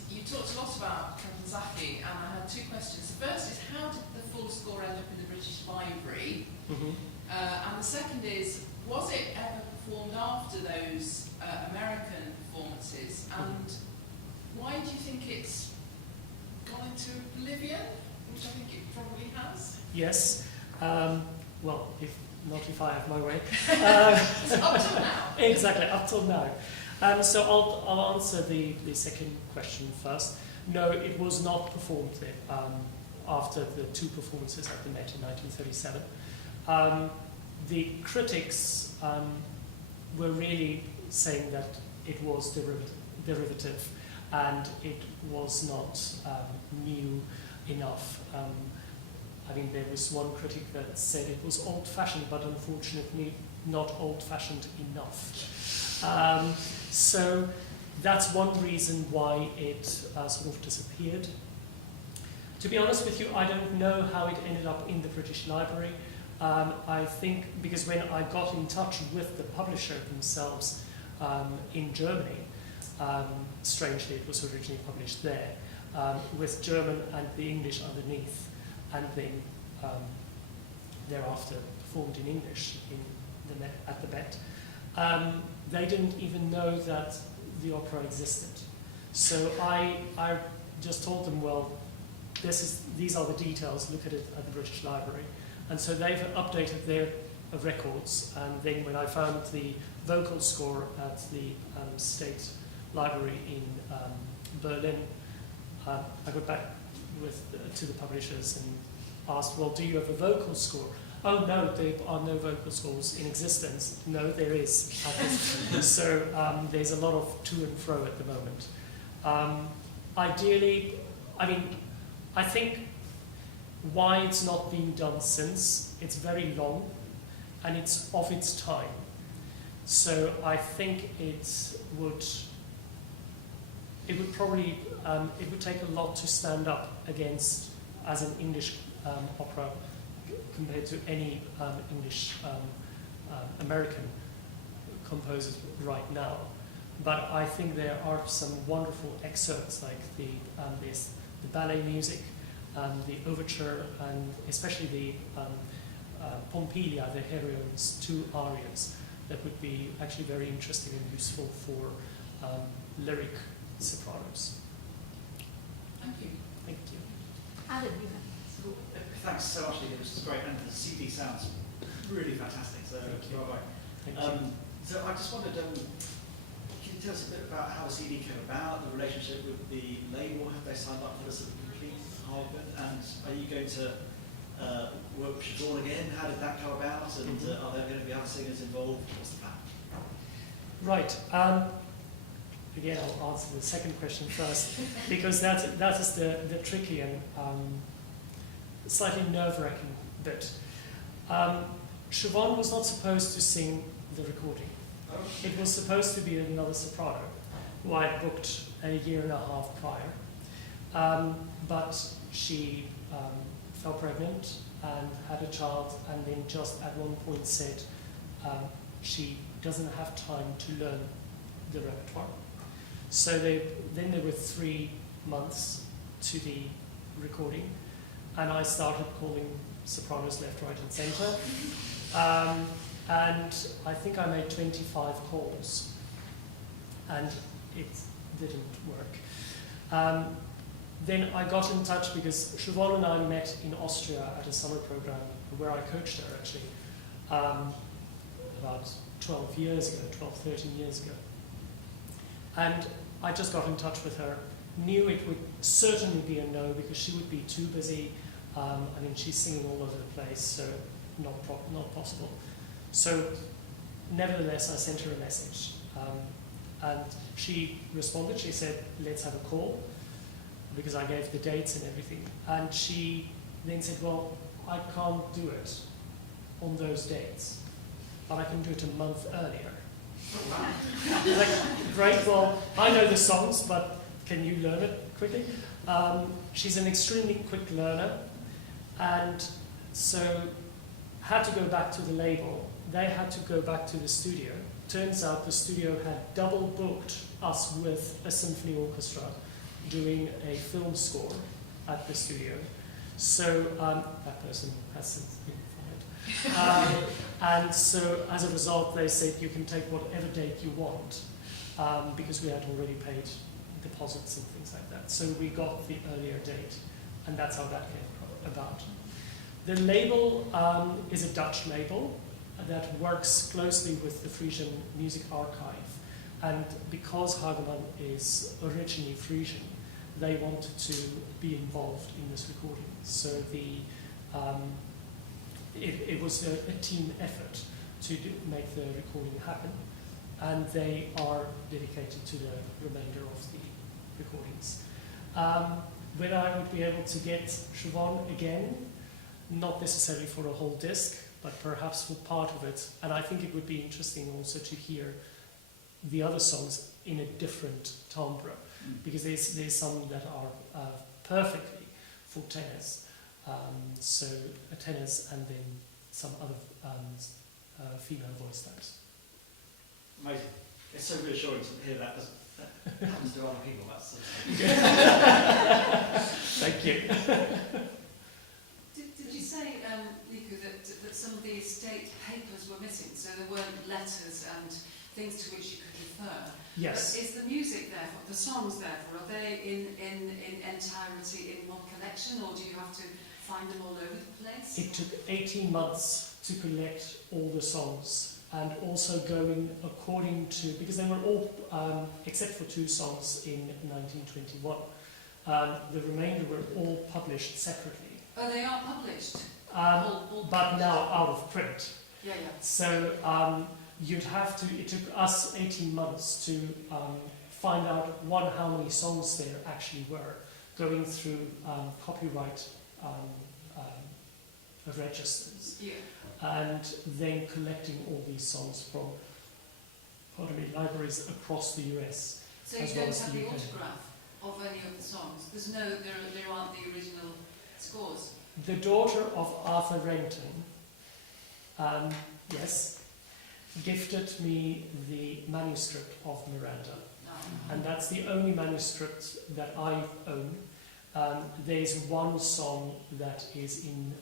you talked a lot about Kaponsaki, and I had two questions. The first is, how did the full score end up in the British Library? Mm-hmm. And the second is, was it ever performed after those American performances? And why do you think it's gone into oblivion, which I think it probably has? Yes. Well, if I have my way. Up till now. Exactly, up till now. So I'll answer the second question first. No, it was not performed after the two performances at the Met in 1937. The critics were really saying that it was derivative and it was not new enough. I mean, there was one critic that said it was old-fashioned, but unfortunately not old-fashioned enough. So that's one reason why it sort of disappeared. To be honest with you, I don't know how it ended up in the British Library. I think because when I got in touch with the publisher themselves in Germany, strangely it was originally published there, with German and the English underneath, and then thereafter performed in English at the Met. They didn't even know that the opera existed. So I just told them, well, these are the details, look at it at the British Library. And so they've updated their records, and then when I found the vocal score at the State Library in Berlin, I got back to the publishers and asked, well, do you have a vocal score? Oh no, there are no vocal scores in existence. No, there is. So there's a lot of to and fro at the moment. Ideally, I mean, I think why it's not been done since, it's very long and it's of its time. So I think it would probably, it would take a lot to stand up against as an English opera compared to any English American composers right now. But I think there are some wonderful excerpts, like the ballet music, the overture, and especially the Pompilia, the Heroine's two arias, that would be actually very interesting and useful for lyric sopranos. Thank you. Thank you. Alan, you have. Thanks so much, Nico. This is great, and the CD sounds really fantastic. So, Thank you. bye-bye. Thank you. So I just wondered, can you tell us a bit about how the CD came about, the relationship with the label? Have they signed up for this complete Hageman? And are you going to work with Siobhan again? How did that come about? And are there going to be other singers involved? What's the plan? Right. Again, I'll answer the second question first, because that is the tricky and slightly nerve-wracking bit. Siobhan was not supposed to sing the recording. It was supposed to be another soprano, who I had booked a year and a half prior. But she fell pregnant and had a child, and then just at one point said she doesn't have time to learn the repertoire. So then there were 3 months to the recording, and I started calling sopranos left, right, and centre. And I think I made 25 calls, and it didn't work. Then I got in touch because Siobhan and I met in Austria at a summer program where I coached her actually about 13 years ago. And I just got in touch with her, knew it would certainly be a no because she would be too busy. She's singing all over the place, so not possible. So nevertheless, I sent her a message. And she responded. She said, let's have a call, because I gave the dates and everything. And she then said, well, I can't do it on those dates, but I can do it a month earlier. I was like, great, well, I know the songs, but can you learn it quickly? She's an extremely quick learner, and so had to go back to the label. They had to go back to the studio. Turns out the studio had double booked us with a symphony orchestra doing a film score at the studio. So that person has since been fired. And so as a result, they said you can take whatever date you want, because we had already paid deposits and things like that. So we got the earlier date, and that's how that came about. The label is a Dutch label that works closely with the Frisian Music Archive. And because Hageman is originally Frisian, they wanted to be involved in this recording. So it was a team effort to make the recording happen. And they are dedicated to the remainder of the recordings. Whether I would be able to get Siobhan again, not necessarily for a whole disc, but perhaps for part of it. And I think it would be interesting also to hear the other songs in a different timbre, because there's some that are perfectly for tenors, so tenors and then some other female voice types. Amazing. It's so reassuring to hear that happens to other people. That's Thank you. Did you say, Nico, that some of the estate papers were missing, so there weren't letters and things to which you could refer? Yes. But is the music therefore, the songs therefore, are they in entirety in one collection, or do you have to find them all over the place? It took 18 months to collect all the songs, and also going according to, because they were all, except for 2 songs in 1921, the remainder were all published separately. Oh, they are published? All but now out of print. Yeah. So you'd have to, it took us 18 months to find out, one, how many songs there actually were, going through copyright registers, and then collecting all these songs from libraries across the US. So you don't have the autograph of any of the songs? There aren't the original scores? The daughter of Arthur Renton, yes, gifted me the manuscript of Miranda. And that's the only manuscript that I own. There's one song that is in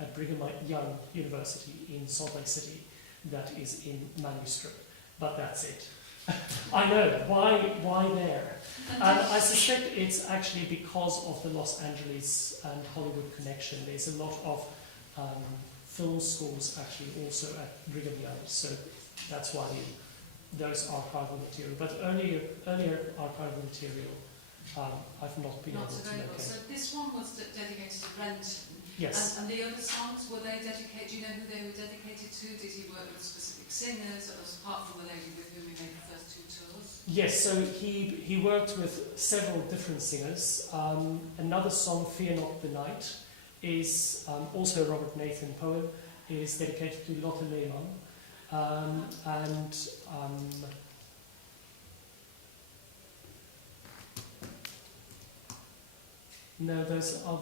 at Brigham Young University in Salt Lake City that is in manuscript, but that's it. I know, why there? And I suspect it's actually because of the Los Angeles and Hollywood connection. There's a lot of film schools actually also at Brigham Young, so that's why those archival material. But earlier archival material, I've not been able to locate. So this one was dedicated to Renton, Yes. And the other songs, were they dedicated, do you know who they were dedicated to? Did he work with specific singers, or apart from the lady with whom he made the first 2 tours? Yes, so he worked with several different singers. Another song, Fear Not the Night, is also a Robert Nathan poem, is dedicated to Lotte Lehmann. No, those are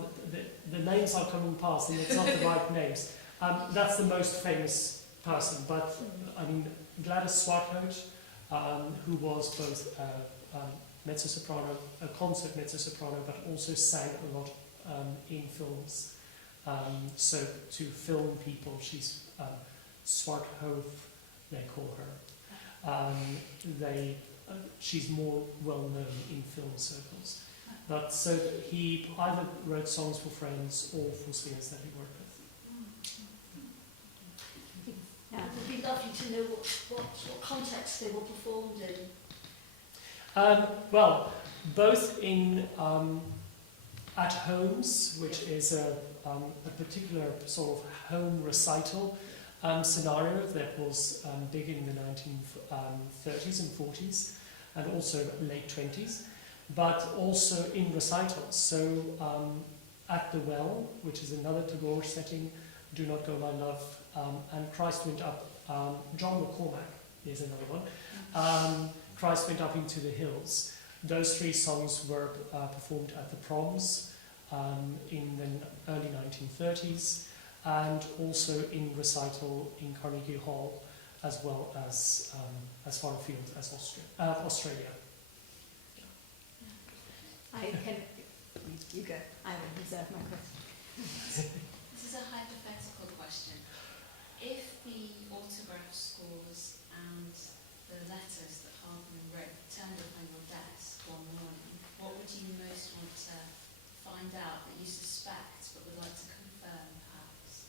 the names are coming past, and it's not the right names. That's the most famous person, but I mean Gladys Swarthout, who was both a mezzo-soprano, a concert mezzo-soprano, but also sang a lot in films. So to film people, she's Swarthout, they call her. She's more well known in film circles. But so he either wrote songs for friends or for singers that he worked with. Yeah. It would be lovely to know what context they were performed in. Well, both in at homes, which is a particular sort of home recital scenario that was big in the 1930s and 40s, and also late 20s. But also in recitals. So at the Well, which is another Tagore setting, Do Not Go My Love, and Christ Went Up, John McCormack is another one, Christ Went Up Into the Hills. Those 3 songs were performed at the Proms in the early 1930s, and also in recital in Carnegie Hall, as well as far afield as Australia. You go. I will reserve my question. This is a hypothetical question. If the autograph scores and the letters that Hageman wrote turned up on your desk one morning, what would you most want to find out that you suspect but would like to confirm, perhaps?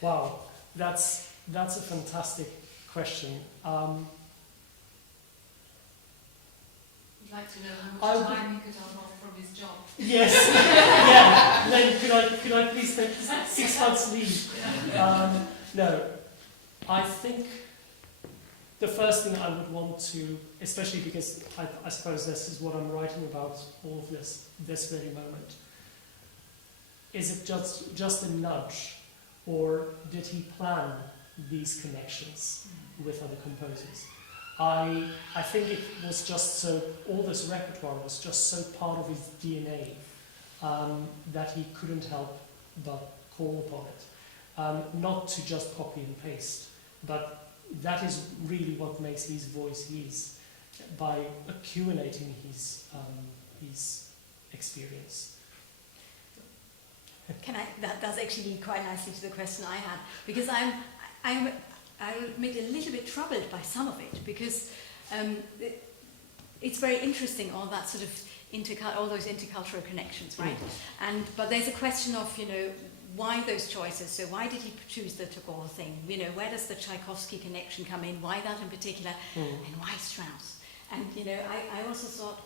Wow, that's a fantastic question. I'd like to know how much time he could have off from his job. Yes, yeah. Then could I please take 6 months leave? No, I think the first thing I would want to, especially because I suppose this is what I'm writing about, all of this very moment. Is it just a nudge, or did he plan these connections with other composers? I think it was just so, all this repertoire was just so part of his DNA that he couldn't help but call upon it. Not to just copy and paste, but that is really what makes his voice his, by accumulating his experience. That does actually lead quite nicely to the question I had, because I'll admit a little bit troubled by some of it, because it's very interesting, all that sort of all those intercultural connections, right? But there's a question of, why those choices? So why did he choose the Tagore thing? Where does the Tchaikovsky connection come in? Why that in particular? And why Strauss? And I also thought,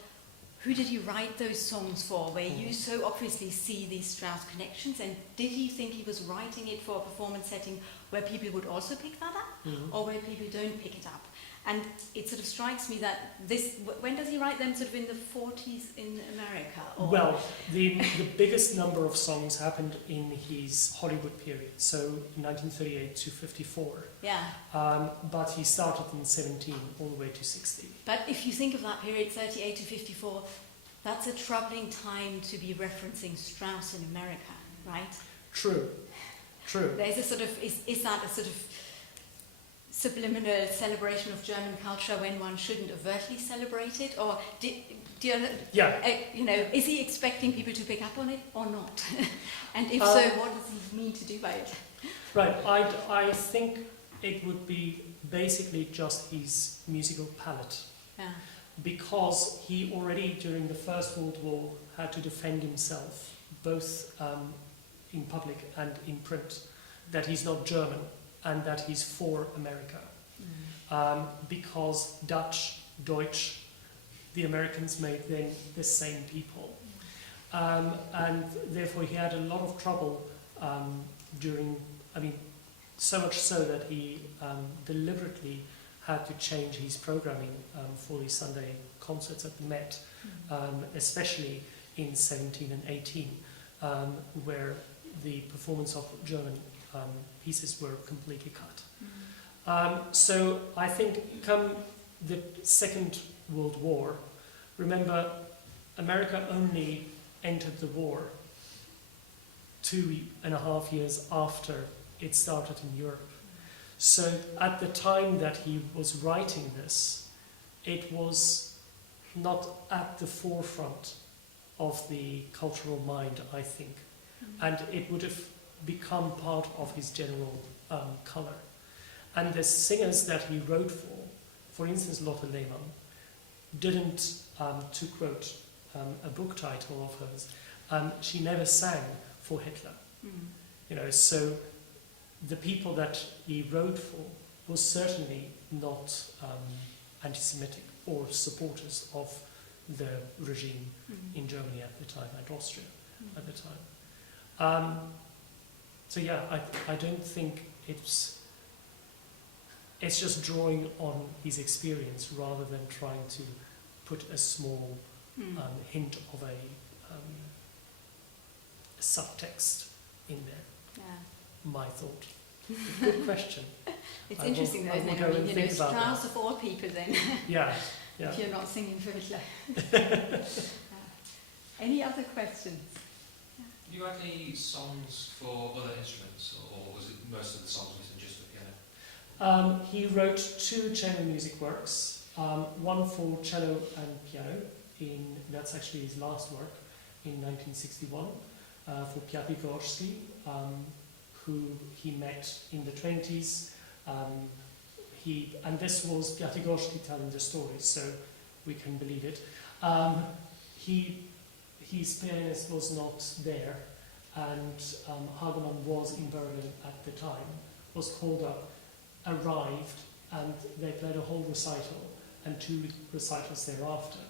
who did he write those songs for, where you so obviously see these Strauss connections? And did he think he was writing it for a performance setting where people would also pick that up, or where people don't pick it up? And it sort of strikes me that when does he write them, sort of in the 40s in America? Or? Well, the biggest number of songs happened in his Hollywood period, so 1938 to 54. Yeah. But he started in 17 all the way to 60. But if you think of that period, 38 to 54, that's a troubling time to be referencing Strauss in America, right? True. There's a sort of, is that a sort of subliminal celebration of German culture when one shouldn't overtly celebrate it? Or is he expecting people to pick up on it or not? And if so, what does he mean to do by it? Right, I think it would be basically just his musical palette. Yeah. Because he already, during the First World War, had to defend himself, both in public and in print, that he's not German and that he's for America. Because Deutsch, the Americans made them the same people. and therefore he had a lot of trouble so much so that he deliberately had to change his programming for the Sunday concerts at the Met, especially in 17 and 18, where the performance of German pieces were completely cut. So I think come the Second World War, remember, America only entered the war 2.5 years after it started in Europe. So at the time that he was writing this, it was not at the forefront of the cultural mind, I think. And it would have become part of his general colour. And the singers that he wrote for instance Lotte Lehmann, didn't, to quote a book title of hers, she never sang for Hitler. You know, so the people that he wrote for was certainly not anti-Semitic or supporters of the regime in Germany at the time, and Austria at the time. So yeah, I don't think it's just drawing on his experience rather than trying to put a small hint of a subtext in there. Yeah. My thought. Good question. It's interesting though, isn't it? I mean, you know, Strauss of all people then, Yeah. if you're not singing for Hitler. Any other questions? Do you have any songs for other instruments, or was it most of the songs written just for piano? He wrote 2 cello music works, one for cello and piano, that's actually his last work, in 1961, for Piatigorsky, who he met in the 20s. And this was Piatigorsky telling the story, so we can believe it. His pianist was not there, and Hageman was in Berlin at the time, was called up, arrived, and they played a whole recital and 2 recitals thereafter,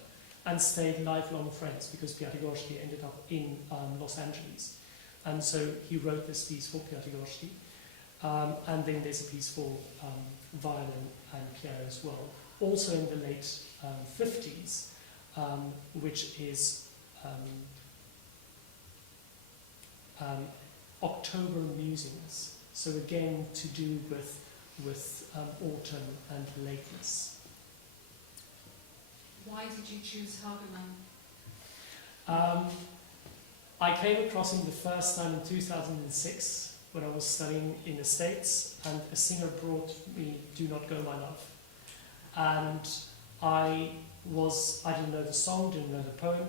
and stayed lifelong friends because Piatigorsky ended up in Los Angeles. And so he wrote this piece for Piatigorsky, and then there's a piece for violin and piano as well, also in the late 50s, which is October Musings, so again to do with autumn and lateness. Why did you choose Hageman? I came across him the first time in 2006 when I was studying in the States, and a singer brought me Do Not Go My Love. And I didn't know the song, didn't know the poem,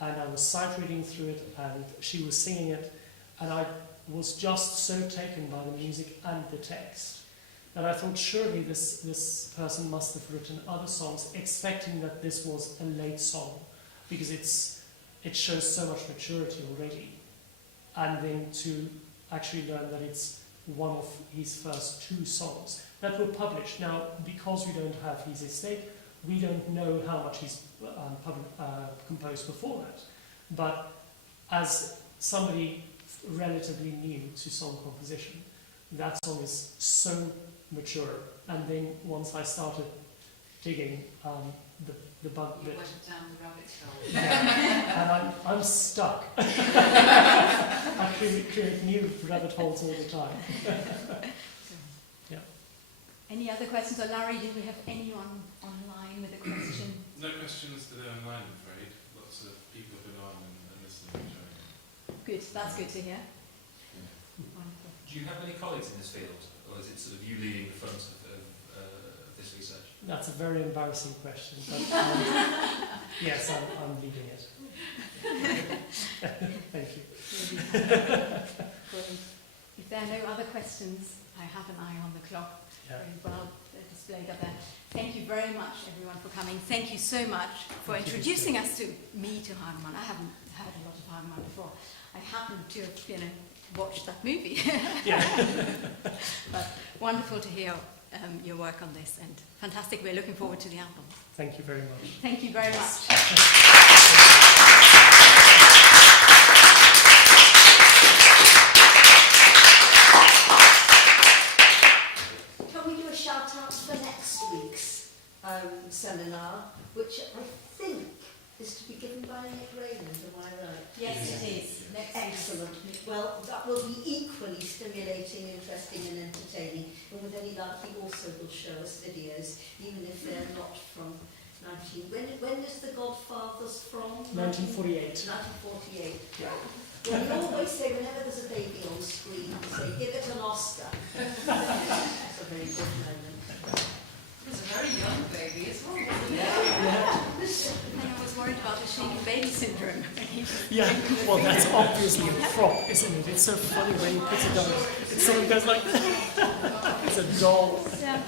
and I was sight reading through it, and she was singing it, and I was just so taken by the music and the text that I thought surely this person must have written other songs, expecting that this was a late song, because it shows so much maturity already. And then to actually learn that it's one of his first 2 songs that were published. Now, because we don't have his estate, we don't know how much he's composed before that. But as somebody relatively new to song composition, that song is so mature. And then once I started digging, the bug You bit. went down the rabbit hole. Yeah. And I'm stuck. I create new rabbit holes all the time. Yeah. Any other questions? Or Larry, did we have anyone online with a question? No questions today online, I'm afraid. Lots of people have been on and listening and enjoying. Good, that's good to hear. Yeah. Wonderful. Do you have any colleagues in this field, or is it sort of you leading the front of this research? That's a very embarrassing question, but yes, I'm leading it. Thank you. Great. If there are no other questions, I have an eye on the clock. Yeah. Very well displayed up there. Thank you very much, everyone, for coming. Thank you so much for introducing us to Hageman. I haven't heard a lot of Hageman before. I happened to have, watched that movie. Yeah. But wonderful to hear your work on this, and fantastic. We're looking forward to the album. Thank you very much. Thank you very much. starring Nick Raymond, am I right? Yes, it is. Next Excellent. Well, that will be equally stimulating, interesting and entertaining. And with any luck, he also will show us videos, even if they're not from 19... When is The Godfathers from? 1948. 1948. Yeah. Well, we always say whenever there's a baby on screen, we say, give it an Oscar. That's a very good moment. It's a very young baby as well. And I was worried about the shaken baby syndrome. Yeah, well, that's obviously a prop, isn't it? It's so funny when he puts it down. It sort of goes like, it's a doll. Yeah.